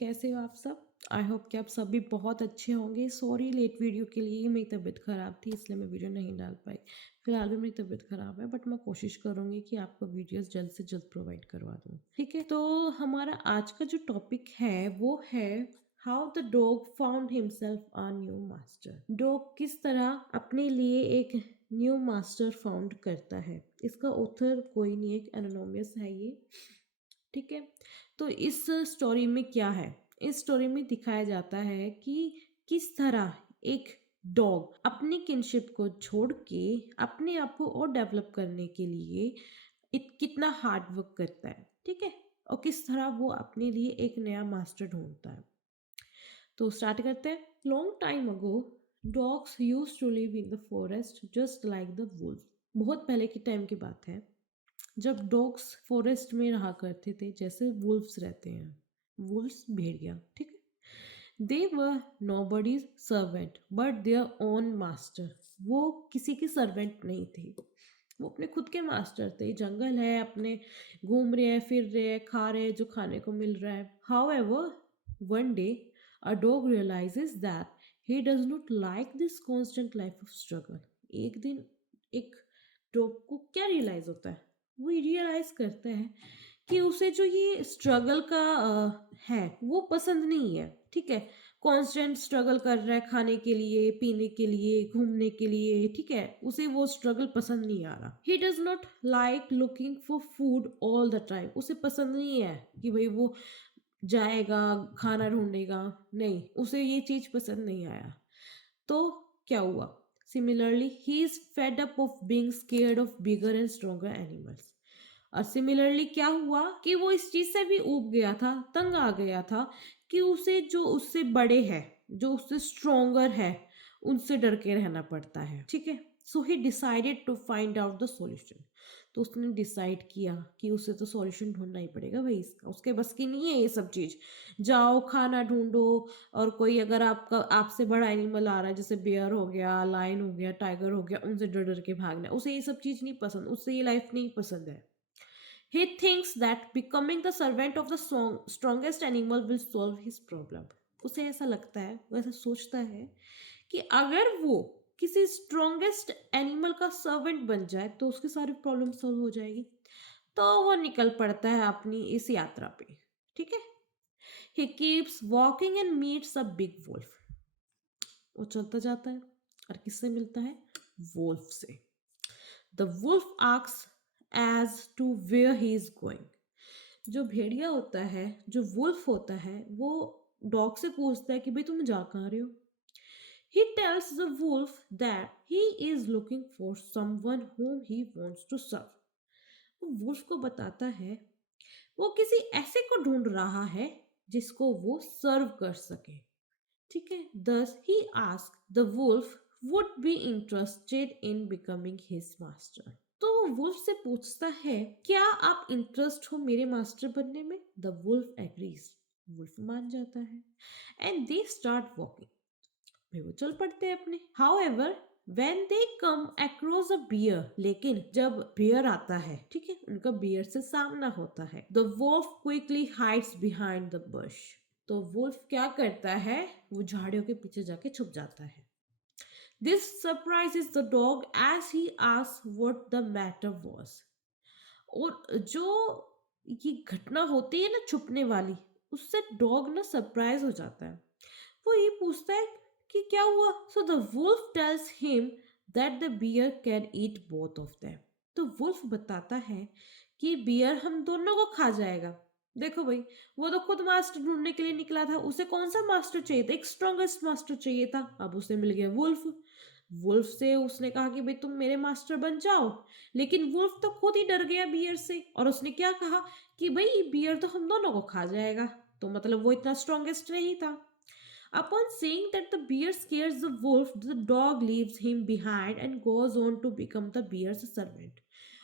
कैसे हो आप सब? आई होप कि आप सभी बहुत अच्छे होंगे। सॉरी लेट वीडियो के लिए, मेरी तबीयत ख़राब थी इसलिए मैं वीडियो नहीं डाल पाई। फिलहाल भी मेरी तबीयत ख़राब है बट मैं कोशिश करूँगी कि आपको वीडियोस जल्द से जल्द प्रोवाइड करवा दूँ। ठीक है, तो हमारा आज का जो टॉपिक है वो है how the dog found himself a new master. Dog किस तरह अपने लिए एक न्यू मास्टर फाउंड करता है। इसका ऑथर कोई नहीं, एक एनोनिमस है ये। ठीक है, तो इस स्टोरी में क्या है, इस स्टोरी में दिखाया जाता है कि किस तरह एक डॉग अपनी किनशिप को छोड़ के अपने आप को और डेवलप करने के लिए कितना हार्ड वर्क करता है। ठीक है, और किस तरह वो अपने लिए एक नया मास्टर ढूंढता है। तो स्टार्ट करते हैं। Long time ago dogs used to live in the forest just like the wolf. बहुत पहले की टाइम की बात है जब डॉग्स फॉरेस्ट में रहा करते थे जैसे वुल्फ्स रहते हैं। वुल्फ्स भेड़िया, ठीक है। They were nobody's servant but their own master. वो किसी के सर्वेंट नहीं थे, वो अपने खुद के मास्टर थे। जंगल है, अपने घूम रहे हैं, फिर रहे हैं, खा रहे हैं जो खाने को मिल रहा है। However one day a dog realises that he does not like this constant life of struggle. एक दिन एक डॉग को क्या रियलाइज होता है, वो रियलाइज करता है कि उसे जो ये स्ट्रगल का है वो पसंद नहीं है। ठीक है, कांस्टेंट स्ट्रगल कर रहा है खाने के लिए, पीने के लिए, घूमने के लिए। ठीक है, उसे वो स्ट्रगल पसंद नहीं आ रहा। ही does not like looking for food all the time. उसे पसंद नहीं है कि भाई वो जाएगा खाना ढूंढेगा, नहीं, उसे ये चीज पसंद नहीं आया। तो क्या हुआ, similarly he is fed up of being scared of bigger and stronger animals. और सिमिलरली क्या हुआ कि वो इस चीज से भी ऊब गया था, तंग आ गया था कि उसे जो उससे बड़े है, जो उससे स्ट्रोंगर है, उनसे डर के रहना पड़ता है। ठीक है, so he decided to find out the solution. तो उसने डिसाइड किया कि उसे तो सॉल्यूशन ढूंढना ही पड़ेगा भाई, इसका उसके बस की नहीं है ये सब चीज। जाओ खाना ढूंढो, और कोई अगर आपका आपसे बड़ा एनिमल आ रहा है जैसे बेयर हो गया, लायन हो गया, टाइगर हो गया, उनसे डर डर के भागना है। उसे ये सब चीज नहीं पसंद, उससे ये लाइफ नहीं पसंद है। He thinks that becoming the servant of the strongest animal will solve his problem. उसे ऐसा लगता है, वो ऐसा सोचता है कि अगर वो किसी स्ट्रॉन्गेस्ट एनिमल का सर्वेंट बन जाए तो उसकी सारी प्रॉब्लम सॉल्व हो जाएगी। तो वो निकल पड़ता है अपनी इस यात्रा पे। ठीक है, he keeps walking and meets a big wolf. वो चलता जाता है और किससे मिलता है, वोल्फ से। The wolf asks as to where he is going. जो भेड़िया होता है, जो वुल्फ होता है, वो डॉग से पूछता है कि भाई तुम जा कहाँ रहे हो। He tells the wolf that he is looking for someone whom he wants to serve. वो वुल्फ को बताता है वो किसी ऐसे को ढूंढ रहा है जिसको वो सर्व कर सके। ठीक है, thus he asked the wolf would be interested in becoming his master. तो वो वुल्फ से पूछता है क्या आप इंटरेस्ट हो मेरे मास्टर बनने में। द वुल्फ एग्रीज, वुल्फ मान जाता है। एंड दे स्टार्ट वॉकिंग, फिर वो चल पड़ते हैं अपने। However when they come across a bear, लेकिन जब बियर आता है, ठीक है, उनका बियर से सामना होता है। The wolf quickly hides behind the bush. तो वुल्फ क्या करता है, वो झाड़ियों के पीछे जाके छुप जाता है। This surprises the dog as he asks what the matter was. और जो ये घटना होती है ना छुपने वाली, उससे डॉग ना सरप्राइज हो जाता है। वो ये पूछता है कि क्या हुआ। So the wolf tells him that the bear can eat both of them. तो वुल्फ बताता है कि बियर हम दोनों को खा जाएगा। देखो भाई, वो तो खुद मास्टर ढूंढने के लिए निकला था, उसे कौन सा मास्टर चाहिए था, एक स्ट्रॉन्गेस्ट मास्टर चाहिए था। अब उसे मिल गया वुल्फ। वुल्फ से उसने कहा कि भाई तुम मेरे मास्टर बन जाओ, लेकिन वुल्फ तो खुद ही डर गया बियर से, और उसने क्या कहा कि भाई बियर तो हम दोनों को खा जाएगा। तो मतलब वो इतना स्ट्रॉन्गेस्ट नहीं था। Upon seeing that the bear scares the wolf, the dog leaves him behind and goes on to become the bear's servant.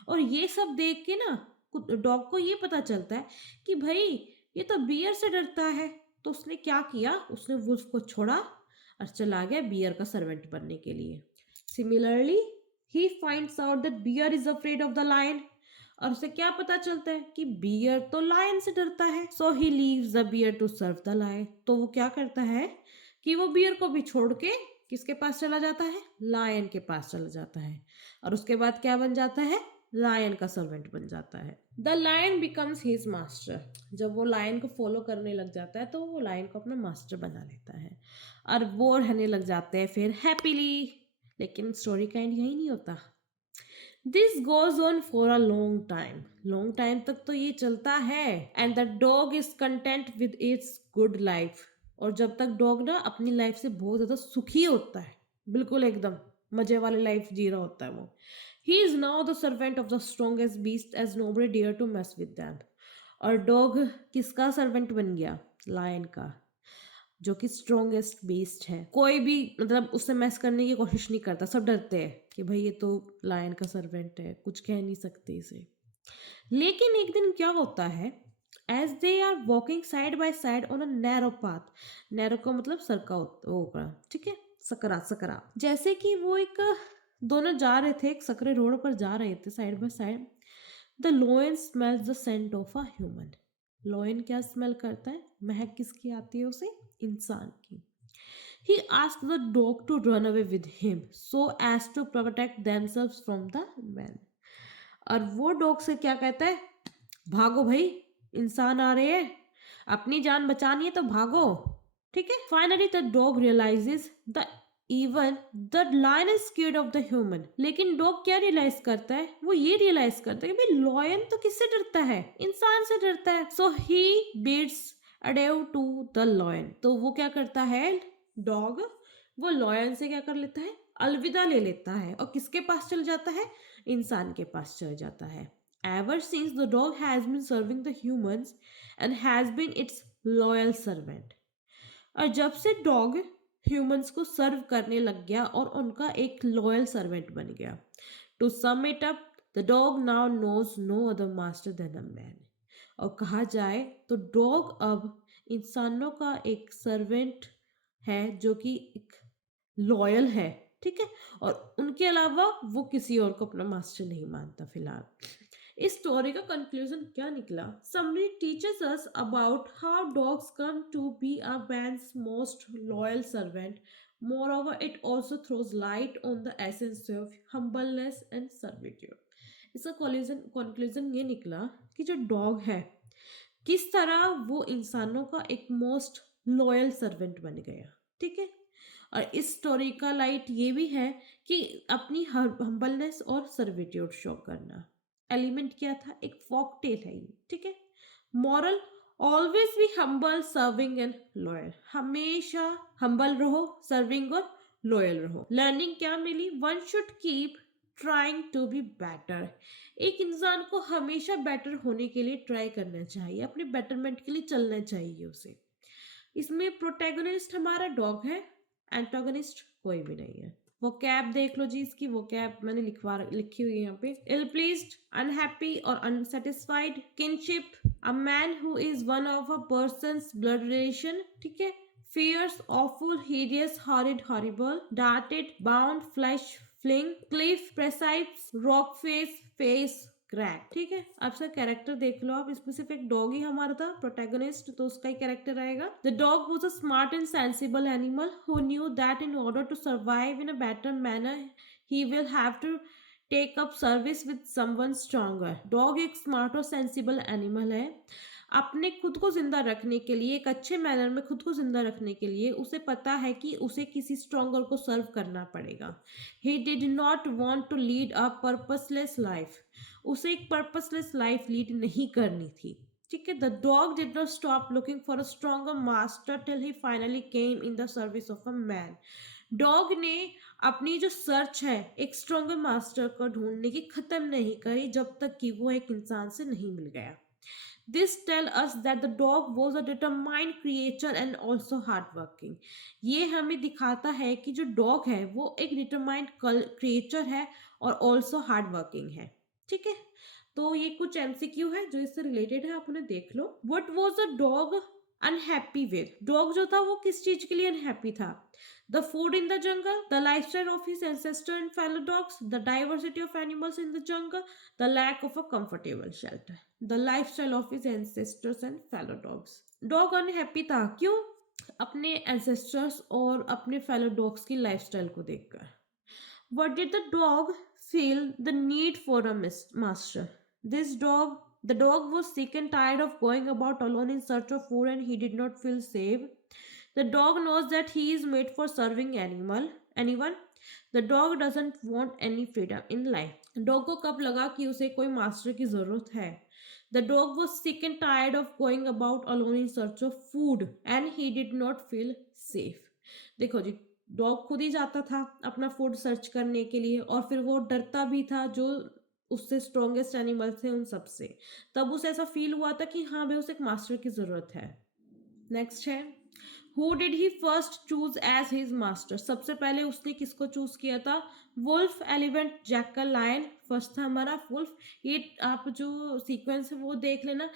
और ये सब देख के ना डॉग को ये पता चलता है कि भाई ये तो बियर से डरता है। तो उसने क्या किया, उसने वुल्फ को छोड़ा और चला गया बियर का सर्वेंट बनने के लिए। Similarly he finds out that bear is afraid of the lion. और उसे क्या पता चलता है कि बियर तो लायन से डरता है। So he leaves the bear to serve the lion. तो वो क्या करता है कि वो बियर को भी छोड़ के किसके पास चला जाता है, लायन के पास चला जाता है। और उसके बाद क्या बन जाता है, लायन का सर्वेंट बन जाता है। The lion becomes his master. जब वो लायन को फॉलो करने लग जाता है तो वो लायन को अपना मास्टर बना लेता है और वो रहने लग जाते हैं फिर हैप्पीली। लेकिन स्टोरी का एंड यही नहीं होता। This goes on for a long time तक तो ये चलता है। And the dog is content with its good life. और जब तक डॉग ना अपनी लाइफ से बहुत ज्यादा सुखी होता है, बिल्कुल एकदम मजे वाली लाइफ जी रहा होता है वो। He is now the servant of the strongest beast as nobody dare to mess with them. और डॉग किसका सर्वेंट बन गया, लायन का, जो कि स्ट्रॉन्गेस्ट बीस्ट है। कोई भी मतलब उससे मैस करने की कोशिश नहीं करता, सब डरते हैं कि भाई ये तो लायन का सर्वेंट है, कुछ कह नहीं सकते इसे। लेकिन एक दिन क्या होता है, as they are walking side by side on a narrow path. Narrow का मतलब सरका होगा, ठीक है, सकरा सकरा। जैसे कि वो एक दोनों जा रहे थे, एक सकरे रोड पर जा रहे थे side by side. The lion smells the scent of a human. Lion क्या स्मेल करता है, महक किसकी आती है उसे, इंसान की। He asked the dog to run away with him so as to protect themselves from the man. और वो डॉग से क्या कहता है, भागो भाई, इंसान आ रहे हैं, अपनी जान बचानी है तो भागो। ठीक है। Finally the dog realises the even the lion is scared of the human. लेकिन डॉग क्या रियलाइज करता है, वो ये रियलाइज करता है कि भाई लॉयन तो किससे डरता है, इंसान से डरता है। So he beads अडेव to the lion. तो वो क्या करता है, डॉग वो लॉयन से क्या कर लेता है, अलविदा ले लेता है और किसके पास चल जाता है, इंसान के पास चल जाता है। Ever since the dog has been serving the humans and has been its loyal servant. और जब से डॉग ह्यूमंस को सर्व करने लग गया और उनका एक लॉयल सर्वेंट बन गया। To sum it up, the dog now knows no other master than a man. और कहा जाए तो डॉग अब इंसानों का एक सर्वेंट है जो कि एक लॉयल है, ठीक है, और उनके अलावा वो किसी और को अपना मास्टर नहीं मानता। फिलहाल इस स्टोरी का कंक्लूजन क्या निकला, summary teachers us about how dogs come to be a man's most loyal servant. Moreover it also throws light on the essence of humbleness and servitude. इसका कंक्लूजन ये निकला कि जो डॉग है किस तरह वो इंसानों का एक मोस्ट लॉयल सर्वेंट बन गया, ठीक है। और इस स्टोरी का लाइट ये भी है कि अपनी हम्बलनेस और सर्विट्यूड शो करना। एलिमेंट क्या था, एक फॉक टेल है ये, ठीक है। Moral, always be humble serving and loyal. हमेशा हम्बल रहो, सर्विंग और लॉयल रहो। लर्निंग क्या मिली, one should keep trying to be better. एक इंसान को हमेशा बेटर होने के लिए ट्राई करना चाहिए, अपने बेटरमेंट के लिए चलना चाहिए उसे। इसमें प्रोटैगनिस्ट हमारा डॉग है, एंटागनिस्ट कोई भी नहीं है। वो कैब देख लो जी, इसकी वो कैब मैंने लिखी हुई है यहाँ पे, इल प्लीज्ड, अनहैप्पी और unsatisfied, kinship, a man who is one of a person's blood relation, ठीक है, fierce, awful, hideous, horrid, horrible, darted, bound, flash, fling, cliff, precipice, rock face, face crack, ठीक है। अब सर कैरेक्टर देख लो आप, इसमें सिर्फ एक डॉग ही हमारा था प्रोटैगनिस्ट, तो उसका ही कैरेक्टर आएगा। The dog was a smart and sensible animal who knew that in order to survive in a better manner he will have to take up service with someone stronger. Dog एक smart और sensible animal है। अपने खुद को जिंदा रखने के लिए, एक अच्छे मैनर में खुद को जिंदा रखने के लिए उसे पता है कि उसे किसी स्ट्रॉन्गर को सर्व करना पड़ेगा। He did not want to lead a purposeless life. उसे एक पर्पसलेस लाइफ लीड नहीं करनी थी, ठीक है। The dog did not stop looking for a stronger master till he finally came in the service of a man. Dog ने अपनी जो सर्च है एक स्ट्रॉन्गर मास्टर को ढूंढने की खत्म नहीं करी जब तक कि वो एक इंसान से नहीं मिल गया। This tell us that the dog was a determined creature and also hardworking. ये हमें दिखाता है कि जो डॉग है वो एक डिटरमाइंड क्रिएचर है और ऑल्सो हार्ड वर्किंग है, ठीक है। तो ये कुछ एमसीक्यू है जो इससे रिलेटेड है, आप उन्हें देख लो। What was a dog unhappy विद। डॉग जो था वो किस चीज के लिए अनहैप्पी था? The food in the jungle, the lifestyle of his ancestor and fellow dogs, the diversity of animals in the jungle, the lack of a comfortable shelter. The lifestyle of his ancestors and fellow dogs. Dog unhappy था, क्यों? अपने ancestors और अपने fellow dogs की lifestyle को देखकर। What did the dog feel the need for a master? This dog, the dog was sick and tired of going about alone in search of food and he did not feel safe. The dog knows that he is made for serving anyone. The dog doesn't want any freedom in life. Dog को कब लगा कि उसे कोई master की जरूरत है? The dog was sick and tired of going about alone in search of food and he did not feel safe. देखो जी, डॉग खुद ही जाता था अपना फूड सर्च करने के लिए और फिर वो डरता भी था जो उससे स्ट्रॉन्गेस्ट एनिमल थे उन सब से। तब उसे ऐसा फील हुआ था कि हाँ भाई उसे एक मास्टर की जरूरत है। नेक्स्ट है, who did he first choose as his master? सबसे पहले उसने किसको चूज किया था? Wolf, elephant, jackal, lion. First था हमारा वुल्फ। ये आप जो सीक्वेंस है वो देख लेना।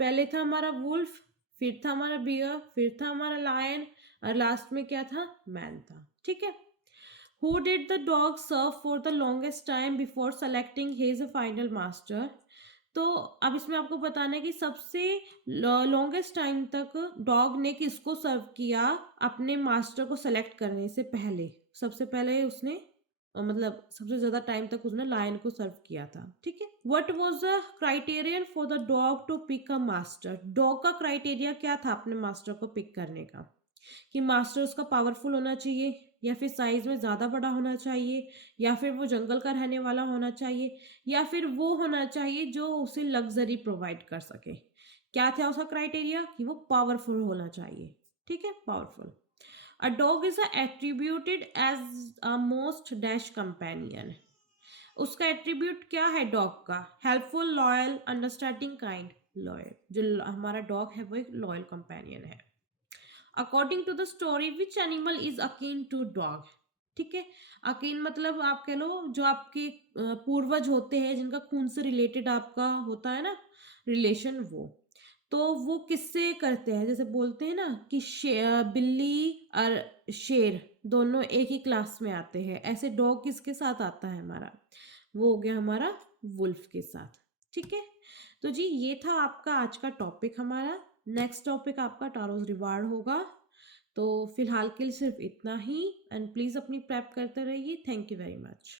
पहले था हमारा वुल्फ, फिर था हमारा बियर, फिर था हमारा लायन और लास्ट में क्या था? मैन था। ठीक है। Who did the dog serve for the longest time before selecting his final master? तो अब इसमें आपको बताना है कि सबसे लॉन्गेस्ट टाइम तक डॉग ने किसको सर्व किया अपने मास्टर को सेलेक्ट करने से पहले? सबसे पहले उसने मतलब सबसे ज्यादा टाइम तक उसने लायन को सर्व किया था। ठीक है। What was the criterion for the dog to pick a master? Dog का क्राइटेरिया क्या था अपने मास्टर को पिक करने का? कि मास्टर उसका पावरफुल होना चाहिए, या फिर साइज में ज़्यादा बड़ा होना चाहिए, या फिर वो जंगल का रहने वाला होना चाहिए, या फिर वो होना चाहिए जो उसे लग्जरी प्रोवाइड कर सके। क्या था उसका क्राइटेरिया? कि वो पावरफुल होना चाहिए। ठीक है, powerful. A dog is attributed as a most dash companion. उसका एट्रीब्यूट क्या है डॉग का? Helpful, loyal, understanding, kind. Loyal. जो हमारा डॉग है वो एक लॉयल कंपेनियन है। According to the story which animal is akin to dog? ठीक है। अकीन मतलब आप कह लो जो आपके पूर्वज होते हैं जिनका खून से रिलेटेड आपका होता है ना रिलेशन, वो किससे करते हैं? जैसे बोलते हैं ना कि बिल्ली और शेर दोनों एक ही क्लास में आते हैं, ऐसे डॉग किसके साथ आता है हमारा? वो हो गया हमारा वुल्फ के साथ। ठीक है। तो जी ये था आपका आज का टॉपिक हमारा। नेक्स्ट टॉपिक आपका टारोस रिवार्ड होगा। तो फिलहाल के लिए सिर्फ इतना ही। एंड प्लीज़ अपनी प्रेप करते रहिए। Thank you very much.